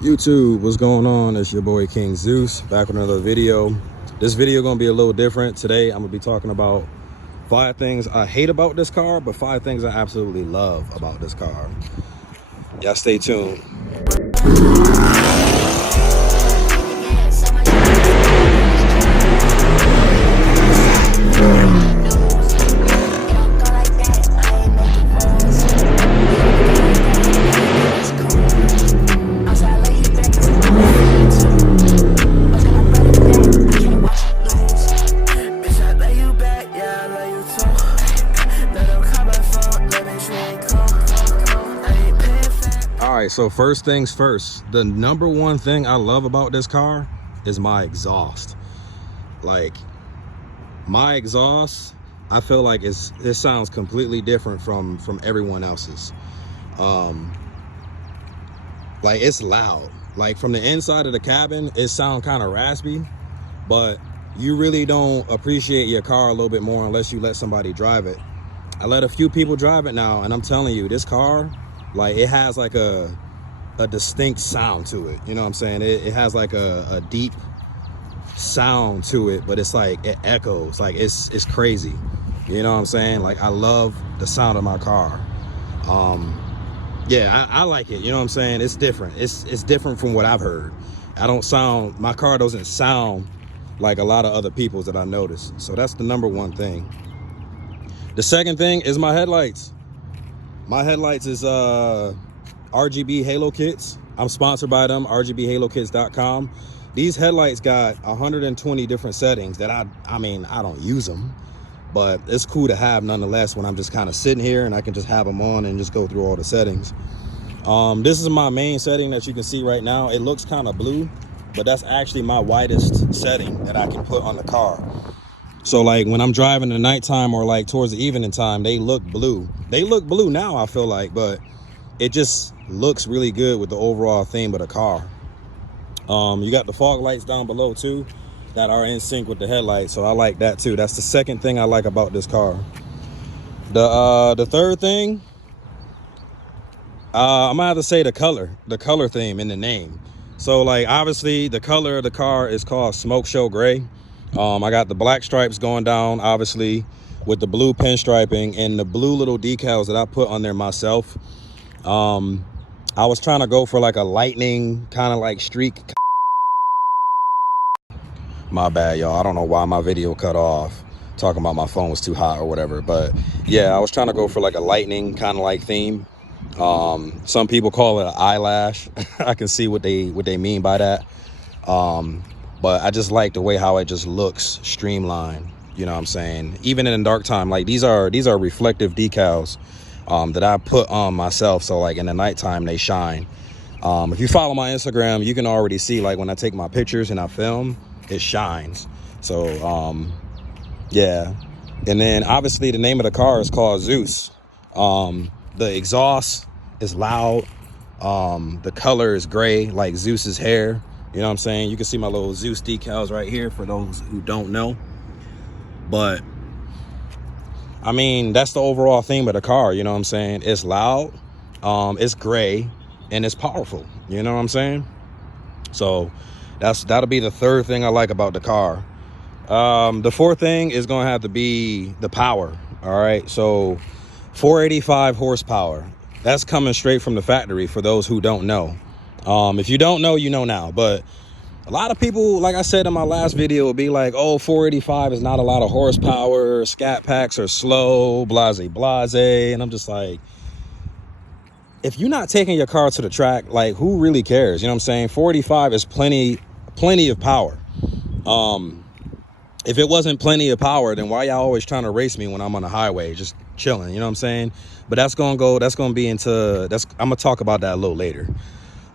YouTube, what's going on? It's your boy King Zeus back with another video. This video gonna be a little different. Today I'm gonna be talking about 5 things I hate about this car, but 5 things I absolutely love about this car. Y'all stay tuned. Alright, so first things first, the number one thing I love about this car is my exhaust. Like, my exhaust, I feel like it sounds completely different from everyone else's. Like, it's loud. Like, from the inside of the cabin, it sounds kind of raspy, but you really don't appreciate your car a little bit more unless you let somebody drive it. I let a few people drive it now, and I'm telling you, this car, like, it has like a distinct sound to it. You know what I'm saying? It has like a deep sound to it, but it's like it echoes. Like, it's crazy. You know what I'm saying? Like, I love the sound of my car. Yeah, I like it. You know what I'm saying? It's different. It's different from what I've heard. My car doesn't sound like a lot of other people's that I noticed. So that's the number one thing. The second thing is my headlights. My headlights is RGB Halo Kits. I'm sponsored by them, rgbhalokits.com. These headlights got 120 different settings that I mean, I don't use them, but it's cool to have nonetheless when I'm just kind of sitting here and I can just have them on and just go through all the settings. This is my main setting that you can see right now. It looks kind of blue, but that's actually my widest setting that I can put on the car. So like when I'm driving at nighttime or like towards the evening time, they look blue. They look blue now, I feel like, but it just looks really good with the overall theme of the car. You got the fog lights down below too that are in sync with the headlights, so I like that too. That's the second thing I like about this car. The third thing, I'm gonna have to say the color theme in the name. So like obviously the color of the car is called Smoke Show Gray. I got the black stripes going down, obviously, with the blue pinstriping and the blue little decals that I put on there myself. I was trying to go for like a lightning kind of like streak. My bad, y'all. I don't know why my video cut off. Talking about my phone was too hot or whatever. But yeah, I was trying to go for like a lightning kind of like theme. Some people call it an eyelash. I can see what they mean by that. But I just like the way how it just looks streamlined. You know what I'm saying? Even in the dark time, like these are reflective decals that I put on myself. So like in the nighttime, they shine. If you follow my Instagram, you can already see like when I take my pictures and I film, it shines. So yeah. And then obviously the name of the car is called Zeus. The exhaust is loud. The color is gray, like Zeus's hair. You know what I'm saying? You can see my little Zeus decals right here for those who don't know. But I mean, that's the overall theme of the car. You know what I'm saying? It's loud, it's gray, and it's powerful. You know what I'm saying? So that'll be the third thing I like about the car. The fourth thing is gonna have to be the power. All right, so 485 horsepower. That's coming straight from the factory for those who don't know. If you don't know, you know now. But a lot of people, like I said in my last video, will be like, oh, 485 is not a lot of horsepower. Scatpacks are slow, blase. And I'm just like, if you're not taking your car to the track, like, who really cares? You know what I'm saying? 485 is plenty of power. If it wasn't plenty of power, then why y'all always trying to race me when I'm on the highway, just chilling? You know what I'm saying? But that's going to be I'm going to talk about that a little later.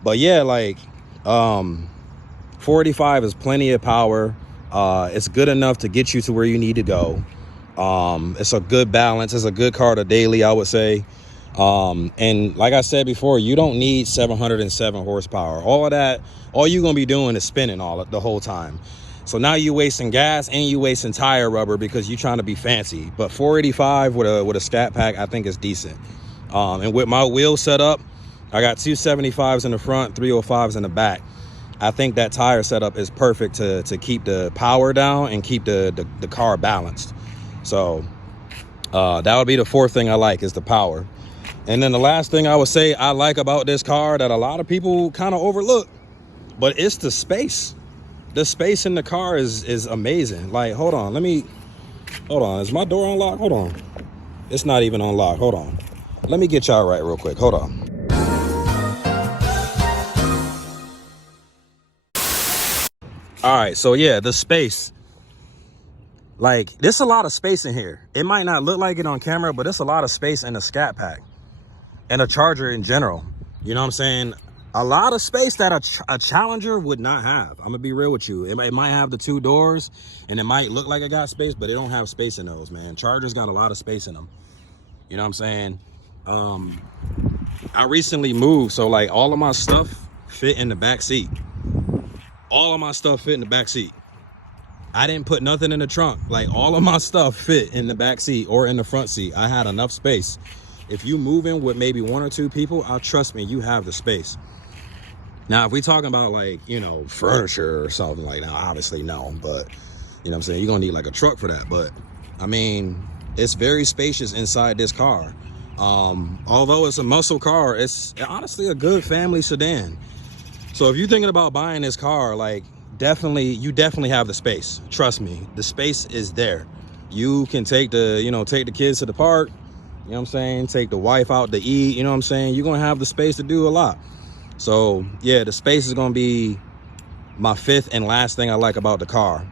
But yeah, like, 485 is plenty of power. It's good enough to get you to where you need to go. It's a good balance. It's a good car to daily, I would say. And like I said before, you don't need 707 horsepower. All of that, all you're going to be doing is spinning the whole time. So now you're wasting gas and you wasting tire rubber because you're trying to be fancy. But 485 with a Scatpack, I think is decent. And with my wheel setup, I got 275s in the front, 305s in the back. I think that tire setup is perfect to keep the power down and keep the car balanced. So that would be the fourth thing I like, is the power. And then the last thing I would say I like about this car that a lot of people kind of overlook, but it's the space. The space in the car is amazing. Like, hold on, is my door unlocked? Hold on. It's not even unlocked. Hold on. Let me get y'all right real quick. Hold on. All right, so yeah, the space. Like, there's a lot of space in here. It might not look like it on camera, but it's a lot of space in the Scatpack and a Charger in general. You know what I'm saying? A lot of space that a Challenger would not have. I'm gonna be real with you. It might have the 2 doors and it might look like it got space, but it don't have space in those, man. Chargers got a lot of space in them. You know what I'm saying? I recently moved, so like all of my stuff fit in the back seat. All of my stuff fit in the back seat. I didn't put nothing in the trunk. Like, all of my stuff fit in the back seat or in the front seat. I had enough space. If you move in with maybe 1 or 2 people, trust me, you have the space. Now, if we talking about, like, you know, furniture or something like that, obviously no, but you know what I'm saying, you're gonna need like a truck for that. But I mean, it's very spacious inside this car. Although it's a muscle car, it's honestly a good family sedan. So if you're thinking about buying this car, like, you definitely have the space. Trust me, the space is there. You can take the kids to the park, you know what I'm saying, take the wife out to eat, you know what I'm saying. You're gonna have the space to do a lot. So yeah, the space is gonna be my 5th and last thing I like about the car.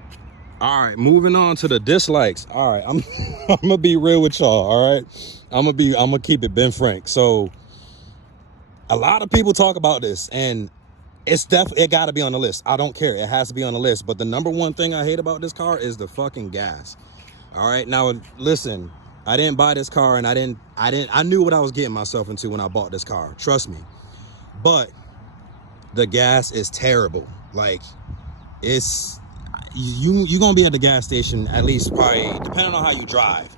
All right, moving on to the dislikes. All right, I'm gonna be real with y'all. All right, I'm gonna keep it Ben Frank. So a lot of people talk about this, and it got to be on the list. I don't care, it has to be on the list. But the number one thing I hate about this car is the fucking gas. All right, now listen, I didn't buy this car, and I knew what I was getting myself into when I bought this car, trust me. But the gas is terrible. Like, it's you're gonna be at the gas station at least, probably depending on how you drive,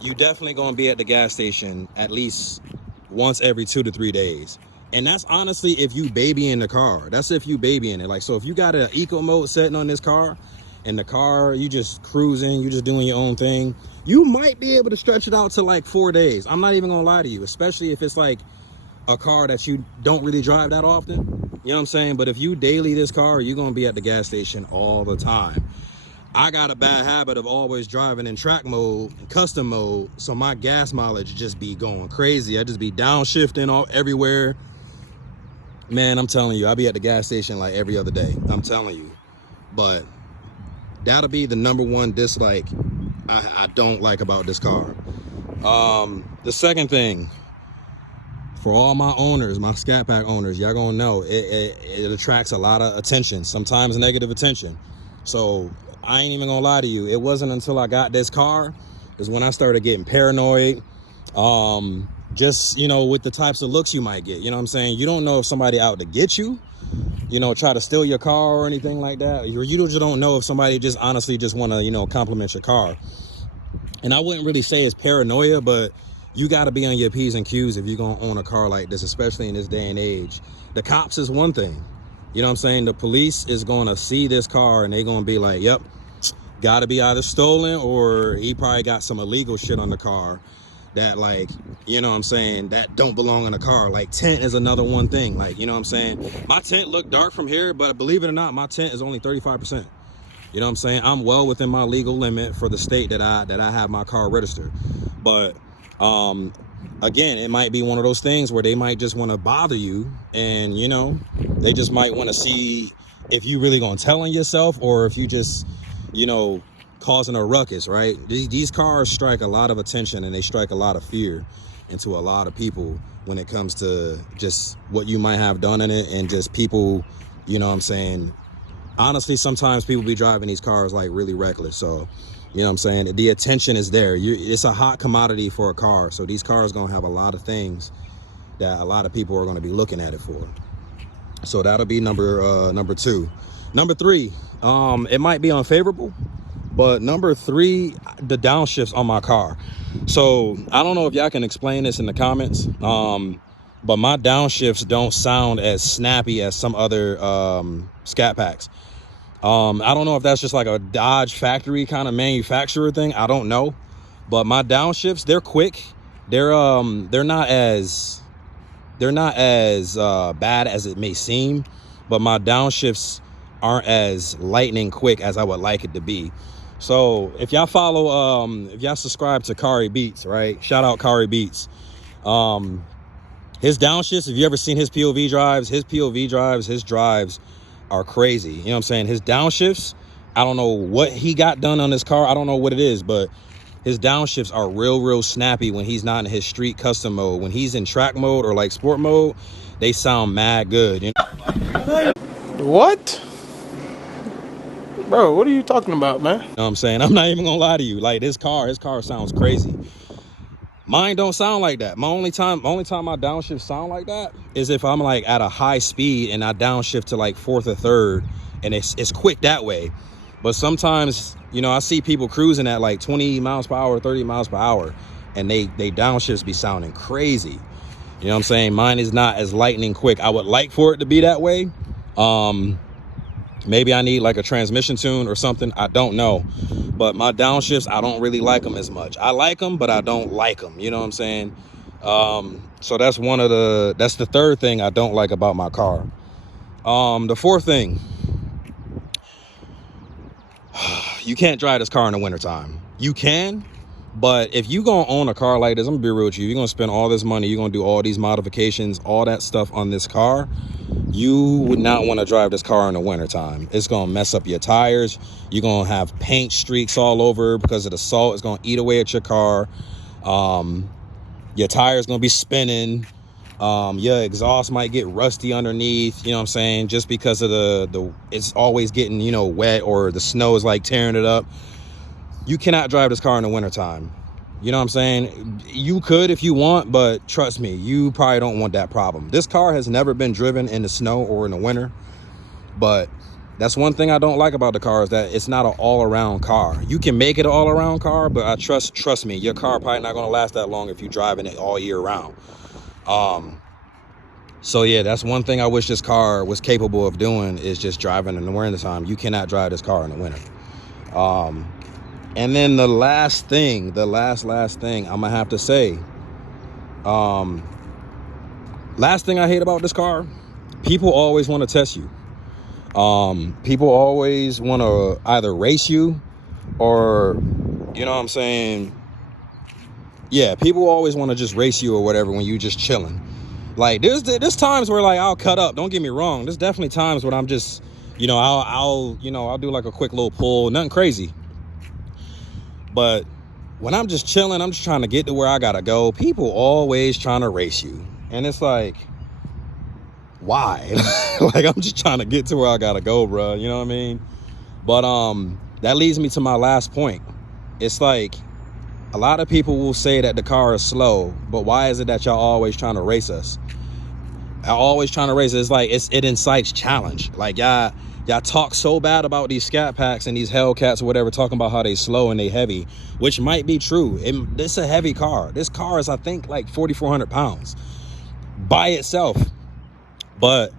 you definitely gonna be at the gas station at least once every 2 to 3 days. And that's honestly if you babying the car. That's if you babying it. Like, so if you got an eco mode setting on this car, and the car, you just cruising, you just doing your own thing, you might be able to stretch it out to like 4 days. I'm not even gonna lie to you, especially if it's like a car that you don't really drive that often. You know what I'm saying? But if you daily this car, you're gonna be at the gas station all the time. I got a bad habit of always driving in track mode, custom mode, so my gas mileage just be going crazy. I just be downshifting all everywhere. Man, I'm telling you, I'll be at the gas station like every other day. I'm telling you. But that'll be the number one dislike I don't like about this car. The second thing, for all my owners, my Scatpack owners, y'all gonna know it attracts a lot of attention, sometimes negative attention. So I ain't even gonna lie to you, it wasn't until I got this car is when I started getting paranoid. Just, you know, with the types of looks you might get, you know what I'm saying? You don't know if somebody out to get you, you know, try to steal your car or anything like that. You just don't know if somebody just honestly just want to, you know, compliment your car. And I wouldn't really say it's paranoia, but you got to be on your P's and Q's if you're going to own a car like this, especially in this day and age. The cops is one thing, you know what I'm saying? The police is going to see this car and they're going to be like, yep, got to be either stolen or he probably got some illegal shit on the car that, like, you know what I'm saying, that don't belong in a car. Like, tint is another one thing. Like, you know what I'm saying? My tint look dark from here, but believe it or not, my tint is only 35%. You know what I'm saying? I'm well within my legal limit for the state that I have my car registered. But again, it might be one of those things where they might just want to bother you, and you know, they just might want to see if you really gonna tell on yourself or if you just, you know, causing a ruckus, right? These cars strike a lot of attention and they strike a lot of fear into a lot of people when it comes to just what you might have done in it, and just people, you know what I'm saying, honestly, sometimes people be driving these cars like really reckless. So, you know what I'm saying, the attention is there. It's a hot commodity for a car, so these cars gonna have a lot of things that a lot of people are gonna be looking at it for. So that'll be number 2. Number 3, it might be unfavorable, but number 3, the downshifts on my car. So I don't know if y'all can explain this in the comments. but my downshifts don't sound as snappy as some other Scatpacks. I don't know if that's just like a Dodge factory kind of manufacturer thing. I don't know, but my downshifts, they're quick. They're not as bad as it may seem, but my downshifts aren't as lightning quick as I would like it to be. So if y'all follow, if y'all subscribe to Kari Beats, right? Shout out Kari Beats. His downshifts, if you ever seen his POV drives, his drives are crazy. You know what I'm saying? His downshifts, I don't know what he got done on his car. I don't know what it is, but his downshifts are real snappy when he's not in his street custom mode. When he's in track mode or like sport mode, they sound mad good. You know? What? Bro, what are you talking about, man? You know what I'm saying? I'm not even gonna lie to you. Like his car sounds crazy. Mine don't sound like that. Only time my downshift sound like that is if I'm like at a high speed and I downshift to like fourth or third, and it's quick that way. But sometimes, you know, I see people cruising at like 20 miles per hour, 30 miles per hour, and they downshifts be sounding crazy. You know what I'm saying? Mine is not as lightning quick. I would like for it to be that way. Maybe I need like a transmission tune or something. I don't know. But my downshifts, I don't really like them as much. I like them, but I don't like them. You know what I'm saying? So that's the third thing I don't like about my car. The fourth thing, you can't drive this car in the wintertime. You can, but if you gonna own a car like this, I'm gonna be real with you. You're gonna spend all this money. You're gonna do all these modifications, all that stuff on this car. You would not want to drive this car in the wintertime. It's going to mess up your tires. You're going to have paint streaks all over because of the salt. It's going to eat away at your car. Your tires going to be spinning. Your exhaust might get rusty underneath. You know what I'm saying? Just because of the it's always getting, you know, wet, or the snow is like tearing it up. You cannot drive this car in the wintertime. You know what I'm saying? You could if you want, but trust me, you probably don't want that problem. This car has never been driven in the snow or in the winter, but that's one thing I don't like about the car, is that it's not an all-around car. You can make it an all-around car, but I trust me, your car probably not going to last that long if you're driving it all year round. So yeah, that's one thing I wish this car was capable of doing, is just driving in the winter time. You cannot drive this car in the winter. And then the last thing, last thing I'm gonna have to say, last thing I hate about this car, people always want to test you. People always want to either race you, or, you know what I'm saying? Yeah, people always want to just race you or whatever when you just chilling. Like there's times where like I'll cut up. Don't get me wrong. There's definitely times when I'm just, you know, I'll do like a quick little pull, nothing crazy. But when I'm just chilling, I'm just trying to get to where I gotta go, people always trying to race you. And it's like, why? Like, I'm just trying to get to where I gotta go, bro. You know what I mean? But that leads me to my last point. It's like, a lot of people will say that the car is slow, but why is it that y'all always trying to race us? Always trying to race us. It's like, it incites challenge. Like, y'all talk so bad about these Scatpacks and these Hellcats or whatever, talking about how they slow and they heavy, which might be true. This is a heavy car. This car is, I think, like 4,400 pounds by itself. But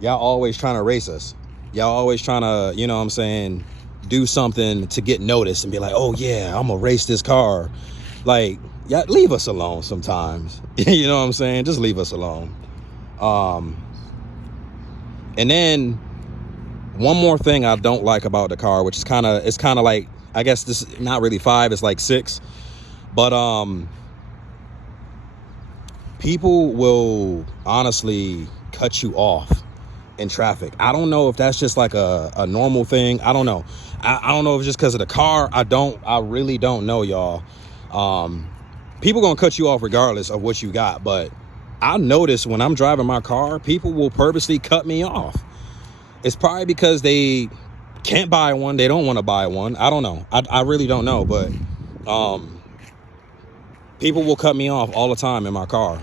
y'all always trying to race us. Y'all always trying to, you know what I'm saying, do something to get noticed and be like, oh yeah, I'm gonna race this car. Like, yeah, leave us alone sometimes. You know what I'm saying? Just leave us alone. And then one more thing I don't like about the car, which is kind of like, I guess this is not really 5, it's like 6. But people will honestly cut you off in traffic. I don't know if that's just like a normal thing. I don't know. I don't know if it's just because of the car. I really don't know, y'all. People gonna cut you off regardless of what you got. But I notice when I'm driving my car, people will purposely cut me off. It's probably because they can't buy one. They don't want to buy one. I don't know. I really don't know. But people will cut me off all the time in my car.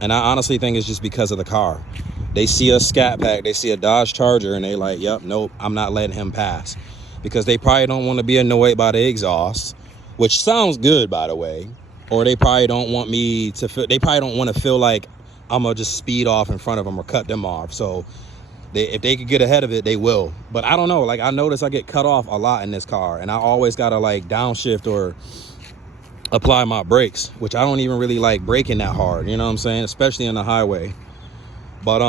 And I honestly think it's just because of the car. They see a Scatpack, they see a Dodge Charger, and they like, yep, nope, I'm not letting him pass. Because they probably don't want to be annoyed by the exhaust, which sounds good, by the way. Or they probably don't want me to feel, they probably don't want to feel like I'm gonna just speed off in front of them or cut them off. So if they could get ahead of it, they will. But I don't know, like I notice I get cut off a lot in this car, and I always gotta like downshift or apply my brakes, which I don't even really like braking that hard, you know what I'm saying, especially in the highway. But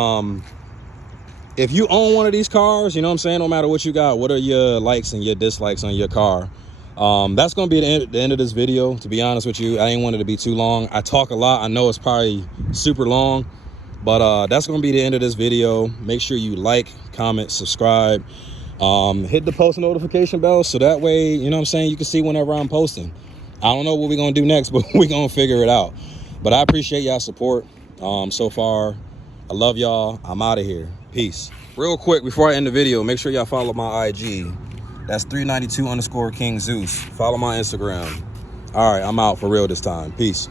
if you own one of these cars, you know what I'm saying, no matter what you got, what are your likes and your dislikes on your car? That's gonna be the end of this video, to be honest with you. I didn't want it to be too long. I talk a lot, I know it's probably super long, but that's gonna be the end of this video. Make sure you like, comment, subscribe, hit the post notification bell, so that way, you know what I'm saying, you can see whenever I'm posting. I don't know what we're gonna do next, but we're gonna figure it out. But I appreciate y'all support so far. I love y'all. I'm out of here. Peace. Real quick before I end the video, make sure y'all follow my IG. That's 392_King Zeus. Follow my Instagram. All right, I'm out for real this time. Peace.